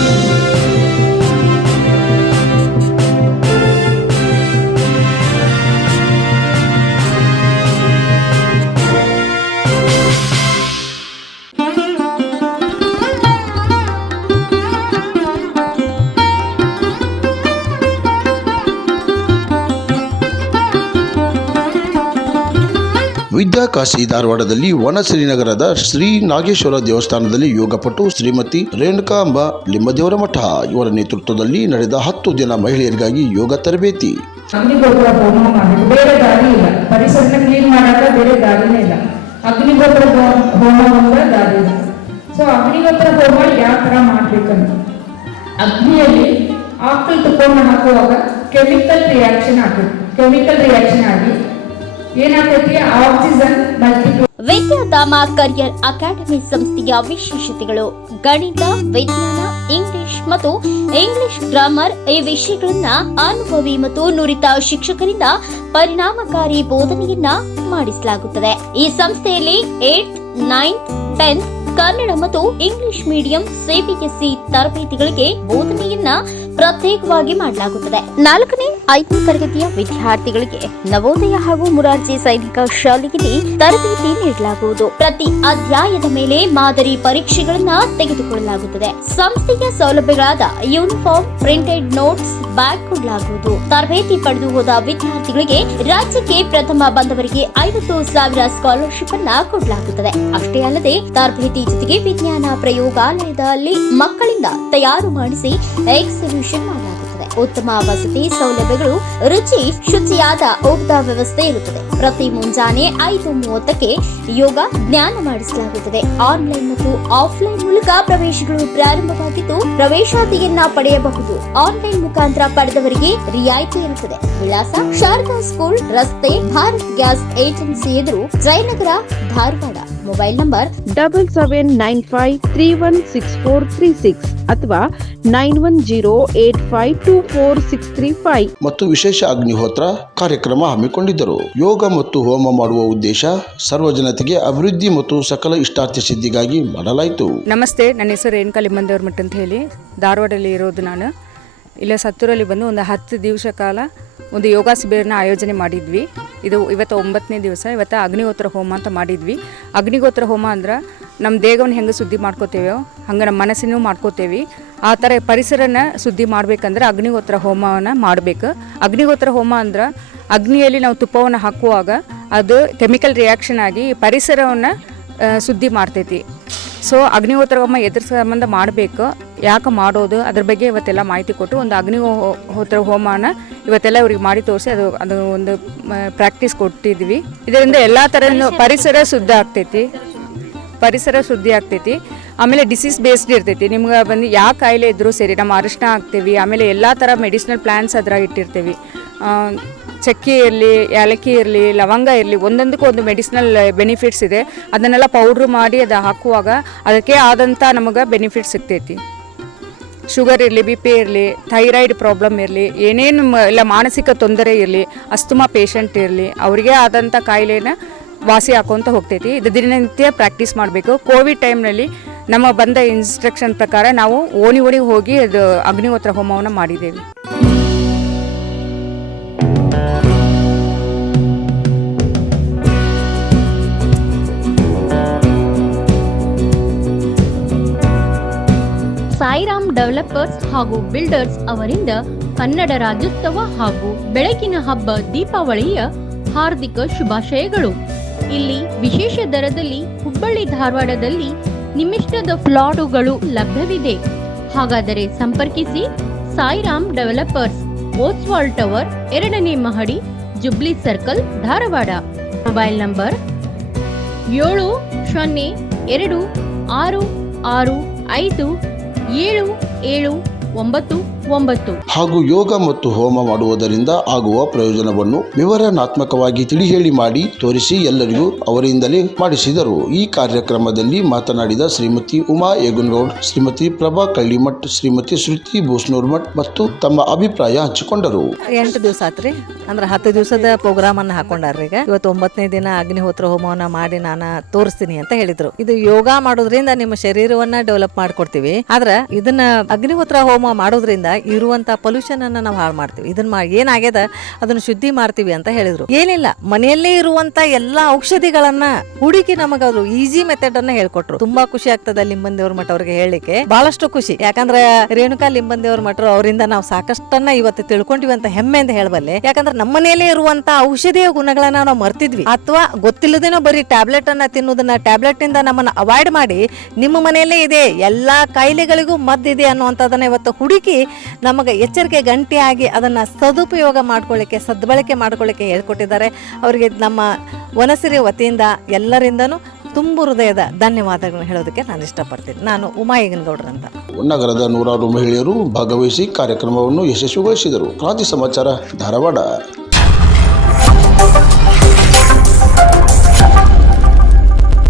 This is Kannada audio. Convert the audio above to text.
Thank you. ವಿದ್ಯಾಕಾಶಿ ಧಾರವಾಡದಲ್ಲಿ ವನಶ್ರೀ ನಗರದ ಶ್ರೀ ನಾಗೇಶ್ವರ ದೇವಸ್ಥಾನದಲ್ಲಿ ಯೋಗಪಟು ಶ್ರೀಮತಿ ರೇಣುಕಾಂಬ ಲಿಂಬದೇವರ ಮಠ. ಇವರ ನೇತೃತ್ವದಲ್ಲಿ ನಡೆದ ಹತ್ತು ದಿನ ಮಹಿಳೆಯರಿಗಾಗಿ ಯೋಗ ತರಬೇತಿ. ಅಗ್ನಿಗೋಪುರ ಹೋಮ ಅಂದ್ರೆ ದಾರಿ ಸೊ ಅಗ್ನಿಗೋಪುರ ಹೋಮ ಯಾವ ತರ ಮಾಡ್ಬೇಕಂತ. ಅಗ್ನಿಯಲ್ಲಿ ಆಕಳು ತುಪ್ಪವನ್ನು ಹಾಕುವಾಗ ಕೆಮಿಕಲ್ ರಿಯಾಕ್ಷನ್ ಆಗುತ್ತೆ ಕೆಮಿಕಲ್ ರಿಯಾಕ್ಷನ್ ಆಗಿ ವಿದ್ಯಾಧಾಮ ಕರಿಯರ್ ಅಕಾಡೆಮಿ ಸಂಸ್ಥೆಯ ವಿಶೇಷತೆಗಳು ಗಣಿತ, ವಿಜ್ಞಾನ, ಇಂಗ್ಲಿಷ್ ಮತ್ತು ಇಂಗ್ಲಿಷ್ ಗ್ರಾಮರ್ ಈ ವಿಷಯಗಳನ್ನ ಅನುಭವಿ ಮತ್ತು ನುರಿತ ಶಿಕ್ಷಕರಿಂದ ಪರಿಣಾಮಕಾರಿ ಬೋಧನೆಯನ್ನ ಮಾಡಿಸಲಾಗುತ್ತದೆ. ಈ ಸಂಸ್ಥೆಯಲ್ಲಿ ಏಟ್ ನೈನ್ತ್ ಟೆಂತ್ ಕನ್ನಡ ಮತ್ತು ಇಂಗ್ಲಿಷ್ ಮೀಡಿಯಂ ಸಿಬಿಎಸ್ಇ ತರಬೇತಿಗಳಿಗೆ ಬೋಧನೆಯನ್ನ ಪ್ರತ್ಯೇಕವಾಗಿ ಮಾಡಲಾಗುತ್ತದೆ. ನಾಲ್ಕನೇ ಐದನೇ ತರಗತಿಯ ವಿದ್ಯಾರ್ಥಿಗಳಿಗೆ ನವೋದಯ ಹಾಗೂ ಮುರಾರ್ಜಿ ಸೈನಿಕ ಶಾಲೆಯಲ್ಲಿ ತರಬೇತಿ ನೀಡಲಾಗುವುದು. ಪ್ರತಿ ಅಧ್ಯಾಯದ ಮೇಲೆ ಮಾದರಿ ಪರೀಕ್ಷೆಗಳನ್ನ ತೆಗೆದುಕೊಳ್ಳಲಾಗುತ್ತದೆ. ಸಂಸ್ಥೆಯ ಸೌಲಭ್ಯಗಳಾದ ಯೂನಿಫಾರ್ಮ್, ಪ್ರಿಂಟೆಡ್ ನೋಟ್ಸ್, ಬ್ಯಾಗ್ ಕೊಡಲಾಗುವುದು. ತರಬೇತಿ ಪಡೆದು ಹೋದ ವಿದ್ಯಾರ್ಥಿಗಳಿಗೆ ರಾಜ್ಯಕ್ಕೆ ಪ್ರಥಮ ಬಂದವರಿಗೆ ಐವತ್ತು ಸಾವಿರ ಸ್ಕಾಲರ್ಶಿಪ್ ಅನ್ನ ಕೊಡಲಾಗುತ್ತದೆ. ಅಷ್ಟೇ ಅಲ್ಲದೆ, ತರಬೇತಿ ಜೊತೆಗೆ ವಿಜ್ಞಾನ ಪ್ರಯೋಗಾಲಯದಲ್ಲಿ ಮಕ್ಕಳಿಂದ ತಯಾರು ಮಾಡಿಸಿ ಎಕ್ಸಿಬಿಷನ್ ಮಾಡಲಾಗುತ್ತದೆ. ಉತ್ತಮ ವಸತಿ ಸೌಲಭ್ಯಗಳು, ರುಚಿ ಶುಚಿಯಾದ ಊಟದ ವ್ಯವಸ್ಥೆ ಇರುತ್ತದೆ. ಪ್ರತಿ ಮುಂಜಾನೆ ಐದು ಮೂವತ್ತಕ್ಕೆ ಯೋಗ ಜ್ಞಾನ ಮಾಡಿಸಲಾಗುತ್ತದೆ. ಆನ್ಲೈನ್ ಮತ್ತು ಆಫ್ಲೈನ್ ಮೂಲಕ ಪ್ರವೇಶಗಳು ಪ್ರಾರಂಭವಾಗಿದ್ದು, ಪ್ರವೇಶಾತಿಯನ್ನ ಪಡೆಯಬಹುದು. ಆನ್ಲೈನ್ ಮುಖಾಂತರ ಪಡೆದವರಿಗೆ ರಿಯಾಯಿತಿ ಇರುತ್ತದೆ. ವಿಳಾಸ ಶಾರದಾ ಸ್ಕೂಲ್, ರಸ್ತೆ, ಭಾರತ್ ಗ್ಯಾಸ್ ಏಜೆನ್ಸಿ ಎದುರು Jayanagar, Dharwad. Mobile number double seven nine five three one six four three six ಅಥವಾ nine one zero eight five two four six three five ಮತ್ತು ವಿಶೇಷ ಅಗ್ನಿಹೋತ್ರ ಕಾರ್ಯಕ್ರಮ ಹಮ್ಮಿಕೊಂಡಿದ್ದರು. ಯೋಗ ಮತ್ತು ಹೋಮ ಮಾಡುವ ಉದ್ದೇಶ ಸರ್ವ ಜನತೆಗೆ ಅಭಿವೃದ್ಧಿ ಮತ್ತು ಸಕಲ ಇಷ್ಟಾರ್ಥ ಸಿದ್ಧಿಗಾಗಿ ಮಾಡಲಾಯಿತು. ನಮಸ್ತೆ ನನ್ನ ಹೆಸರು ರೇಣುಕಾ ಲಿಂಬಂದೇವ್ರ ಮಠ ಅಂತ ಹೇಳಿ ಧಾರವಾಡಲ್ಲಿ ಇರೋದು ನಾನು. ಇಲ್ಲ ಸತ್ತೂರಲ್ಲಿ ಬಂದು ಒಂದು ಹತ್ತು ದಿವಸ ಕಾಲ ಒಂದು ಯೋಗ ಶಿಬಿರನ ಆಯೋಜನೆ ಮಾಡಿದ್ವಿ. ಇದು ಇವತ್ತು ಒಂಬತ್ತನೇ ದಿವಸ, ಇವತ್ತು ಅಗ್ನಿಗೋತ್ರ ಹೋಮ ಅಂತ ಮಾಡಿದ್ವಿ. ಅಗ್ನಿಗೋತ್ರ ಹೋಮ ಅಂದ್ರೆ ನಮ್ಮ ದೇಹವನ್ನು ಹೆಂಗೆ ಶುದ್ಧಿ ಮಾಡ್ಕೋತೇವೋ, ಹಂಗೆ ನಮ್ಮ ಮನಸ್ಸಿನೂ ಮಾಡ್ಕೋತೇವೆ. ಆ ಥರ ಪರಿಸರನ ಶುದ್ಧಿ ಮಾಡ್ಬೇಕಂದ್ರೆ ಅಗ್ನಿಗೋತ್ರ ಹೋಮವನ್ನು ಮಾಡಬೇಕು. ಅಗ್ನಿಗೋತ್ರ ಹೋಮ ಅಂದ್ರೆ ಅಗ್ನಿಯಲ್ಲಿ ನಾವು ತುಪ್ಪವನ್ನು ಹಾಕುವಾಗ ಅದು ಕೆಮಿಕಲ್ ರಿಯಾಕ್ಷನ್ ಆಗಿ ಪರಿಸರವನ್ನು ಶುದ್ಧಿ ಮಾಡ್ತೈತಿ. ಸೊ ಅಗ್ನಿಹೋತ್ರ ಹೋಮ ಎದ್ರ ಸಂಬಂಧ ಮಾಡಬೇಕು. ಯಾಕೆ ಮಾಡೋದು? ಅದ್ರ ಬಗ್ಗೆ ಇವತ್ತೆಲ್ಲ ಮಾಹಿತಿ ಕೊಟ್ಟು ಒಂದು ಅಗ್ನಿ ಹೋತ್ರ ಹೋಮನ ಇವತ್ತೆಲ್ಲ ಇವ್ರಿಗೆ ಮಾಡಿ ತೋರಿಸಿ ಅದು ಅದು ಒಂದು ಪ್ರಾಕ್ಟೀಸ್ ಕೊಟ್ಟಿದ್ವಿ. ಇದರಿಂದ ಎಲ್ಲ ಥರದ ಪರಿಸರ ಶುದ್ಧ ಆಗ್ತೈತಿ. ಪರಿಸರ ಶುದ್ಧಿ ಆಗ್ತೈತಿ. ಆಮೇಲೆ ಡಿಸೀಸ್ ಬೇಸ್ಡ್ ಇರ್ತೈತಿ. ನಿಮ್ಗೆ ಬಂದು ಯಾವ ಕಾಯಿಲೆ ಇದ್ರೂ ಸರಿ, ನಮ್ಮ ಅರಿಶಿನ ಹಾಕ್ತೀವಿ. ಆಮೇಲೆ ಎಲ್ಲ ಥರ ಮೆಡಿಸಿನಲ್ ಪ್ಲ್ಯಾನ್ಸ್ ಅದ್ರಾಗ ಇಟ್ಟಿರ್ತೀವಿ. ಚಕ್ಕೆ ಇರಲಿ, ಏಲಕ್ಕಿ ಇರಲಿ, ಲವಂಗ ಇರಲಿ, ಒಂದೊಂದಕ್ಕೂ ಒಂದು ಮೆಡಿಸಿನಲ್ ಬೆನಿಫಿಟ್ಸ್ ಇದೆ. ಅದನ್ನೆಲ್ಲ ಪೌಡ್ರ್ ಮಾಡಿ ಅದು ಹಾಕುವಾಗ ಅದಕ್ಕೆ ಆದಂಥ ನಮಗೆ ಬೆನಿಫಿಟ್ ಸಿಗ್ತೈತಿ. ಶುಗರ್ ಇರಲಿ ಬಿ ಪಿ ಇರಲಿ ಥೈರಾಯ್ಡ್ ಪ್ರಾಬ್ಲಮ್ ಇರಲಿ, ಏನೇನು ಇಲ್ಲ ಮಾನಸಿಕ ತೊಂದರೆ ಇರಲಿ, ಅಸ್ತಮಾ ಪೇಷಂಟ್ ಇರಲಿ, ಅವರಿಗೆ ಆದಂಥ ಕಾಯಿಲೆನ ವಾಸಿ ಹಾಕೋಂತ ಹೋಗ್ತೈತಿ. ಇದು ದಿನನಿತ್ಯ ಪ್ರಾಕ್ಟೀಸ್ ಮಾಡಬೇಕು. ಕೋವಿಡ್ ಟೈಮ್ನಲ್ಲಿ ನಮ್ಮ ಬಂದ ಇನ್ಸ್ಟ್ರಕ್ಷನ್ ಪ್ರಕಾರ ನಾವು ಓಣಿ ಓಣಿಗೆ ಹೋಗಿ ಅದು ಅಗ್ನಿಹೋತ್ರ ಹೋಮವನ್ನು ಮಾಡಿದ್ದೇವೆ ಡೆವಲಪರ್ಸ್ ಹಾಗೂ ಬಿಲ್ಡರ್ಸ್ ಅವರಿಂದ ಕನ್ನಡ ರಾಜ್ಯೋತ್ಸವ ಹಾಗೂ ಬೆಳಕಿನ ಹಬ್ಬ ದೀಪಾವಳಿಯ ಹಾರ್ದಿಕ ಶುಭಾಶಯಗಳು. ಇಲ್ಲಿ ವಿಶೇಷ ದರದಲ್ಲಿ ಹುಬ್ಬಳ್ಳಿ ಧಾರವಾಡದಲ್ಲಿ ನಿಮಿಷ್ಟದ ಫ್ಲಾಟುಗಳು ಲಭ್ಯವಿದೆ. ಹಾಗಾದರೆ ಸಂಪರ್ಕಿಸಿ ಸಾಯಿರಾಮ್ ಡೆವಲಪರ್ಸ್, ಓಸ್ವಾಲ್ ಟವರ್, ಎರಡನೇ ಮಹಡಿ, jubilee circle, Dharwad. Mobile number ಏಳು ಸೊನ್ನೆ ಎರಡು ಆರು ಆರು ಐದು ಏಳು ಏಳು ಒಂಬತ್ತು ಒಂಬತ್ತು ಹಾಗೂ ಯೋಗ ಮತ್ತು ಹೋಮ ಮಾಡುವುದರಿಂದ ಆಗುವ ಪ್ರಯೋಜನವನ್ನು ವಿವರಣಾತ್ಮಕವಾಗಿ ತಿಳಿ ಹೇಳಿ ಮಾಡಿ ತೋರಿಸಿ ಎಲ್ಲರಿಗೂ ಅವರಿಂದಲೇ ಮಾಡಿಸಿದರು. ಈ ಕಾರ್ಯಕ್ರಮದಲ್ಲಿ ಮಾತನಾಡಿದ ಶ್ರೀಮತಿ ಉಮಾ ಯಗುನ್ಗೌಡ್ ಶ್ರೀಮತಿ ಪ್ರಭಾ ಕಳ್ಳಿಮಠ್ ಶ್ರೀಮತಿ ಶ್ರುತಿ ಭೂಸ್ನೂರ್ಮಠ್ ಮತ್ತು ತಮ್ಮ ಅಭಿಪ್ರಾಯ ಹಂಚಿಕೊಂಡರು. ಎಂಟು ದಿವಸ ಆತ್ರಿ ಅಂದ್ರೆ ಹತ್ತು ದಿವಸದ ಪ್ರೋಗ್ರಾಮ್ ಅನ್ನ ಹಾಕೊಂಡಾರ್ರಿ ಈಗ. ಇವತ್ತು ಒಂಬತ್ತನೇ ದಿನ ಅಗ್ನಿಹೋತ್ರ ಹೋಮವನ್ನ ಮಾಡಿ ನಾನು ತೋರಿಸ್ತೀನಿ ಅಂತ ಹೇಳಿದ್ರು. ಇದು ಯೋಗ ಮಾಡೋದ್ರಿಂದ ನಿಮ್ಮ ಶರೀರವನ್ನ ಡೆವಲಪ್ ಮಾಡ್ಕೊಡ್ತೀವಿ. ಆದ್ರ ಇದನ್ನ ಅಗ್ನಿಹೋತ್ರ ಹೋಮ ಮಾಡೋದ್ರಿಂದ ಇರುವಂತ ಪೊಲ್ಯೂಷನ್ ಅನ್ನ ನಾವು ಹಾಳು ಮಾಡ್ತೀವಿ. ಇದನ್ನ ಮಾ- ಏನಾಗ್ಯದ ಅದನ್ನು ಶುದ್ಧಿ ಮಾಡ್ತೀವಿ ಅಂತ ಹೇಳಿದ್ರು. ಏನಿಲ್ಲ, ಮನೆಯಲ್ಲೇ ಇರುವಂತ ಎಲ್ಲಾ ಔಷಧಿಗಳನ್ನ ಹುಡುಕಿ ನಮಗ ಅವರು ಈಸಿ ಮೆಥಡ್ ಅನ್ನ ಹೇಳ್ಕೊಟ್ರು. ತುಂಬಾ ಖುಷಿ ಆಗ್ತದೆ ಲಿಂಬಂದೇವ್ರ ಮಠ ಅವ್ರಿಗೆ ಹೇಳಲಿಕ್ಕೆ. ಬಹಳಷ್ಟು ಖುಷಿ. ಯಾಕಂದ್ರೆ ರೇಣುಕಾ ಲಿಂಬಂದೇವ್ರ ಮಠರು ಅವರಿಂದ ನಾವು ಸಾಕಷ್ಟನ್ನ ಇವತ್ತು ತಿಳ್ಕೊಂಡಿವಿ ಅಂತ ಹೆಮ್ಮೆಯಿಂದ ಹೇಳಬಲ್ಲೆ. ಯಾಕಂದ್ರೆ ನಮ್ಮ ಮನೆಯಲ್ಲೇ ಇರುವಂತ ಔಷಧಿಯ ಗುಣಗಳನ್ನ ನಾವು ಮರ್ತಿದ್ವಿ. ಅಥವಾ ಗೊತ್ತಿಲ್ಲದೇನೋ ಬರೀ ಟ್ಯಾಬ್ಲೆಟ್ ಅನ್ನ ತಿನ್ನೋದನ್ನ ಟ್ಯಾಬ್ಲೆಟ್ ಇಂದ ನಮ್ಮನ್ನ ಅವಾಯ್ಡ್ ಮಾಡಿ ನಿಮ್ಮ ಮನೆಯಲ್ಲೇ ಇದೆ, ಎಲ್ಲಾ ಕಾಯಿಲೆಗಳಿಗೂ ಮದ್ದಿದೆ ಅನ್ನುವಂಥದ್ದನ್ನ ಇವತ್ತು ಹುಡುಕಿ ನಮಗೆ ಎಚ್ಚರಿಕೆ ಗಂಟೆಯಾಗಿ ಅದನ್ನು ಸದುಪಯೋಗ ಮಾಡ್ಕೊಳ್ಳಿಕ್ಕೆ, ಸದ್ಬಳಕೆ ಮಾಡ್ಕೊಳ್ಳಿಕ್ಕೆ ಹೇಳ್ಕೊಟ್ಟಿದ್ದಾರೆ. ಅವರಿಗೆ ನಮ್ಮ ವನಸಿರಿ ವತಿಯಿಂದ ಎಲ್ಲರಿಂದನೂ ತುಂಬು ಹೃದಯದ ಧನ್ಯವಾದಗಳನ್ನು ಹೇಳೋದಕ್ಕೆ ನಾನು ಇಷ್ಟಪಡ್ತೀನಿ. ನಾನು ಉಮಾ ಅಂತ ನಗರದ ನೂರಾರು ಮಹಿಳೆಯರು ಭಾಗವಹಿಸಿ ಕಾರ್ಯಕ್ರಮವನ್ನು ಯಶಸ್ವಿಗೊಳಿಸಿದರು. ಕ್ರಾಂತಿ ಸಮಾಚಾರ ಧಾರವಾಡ.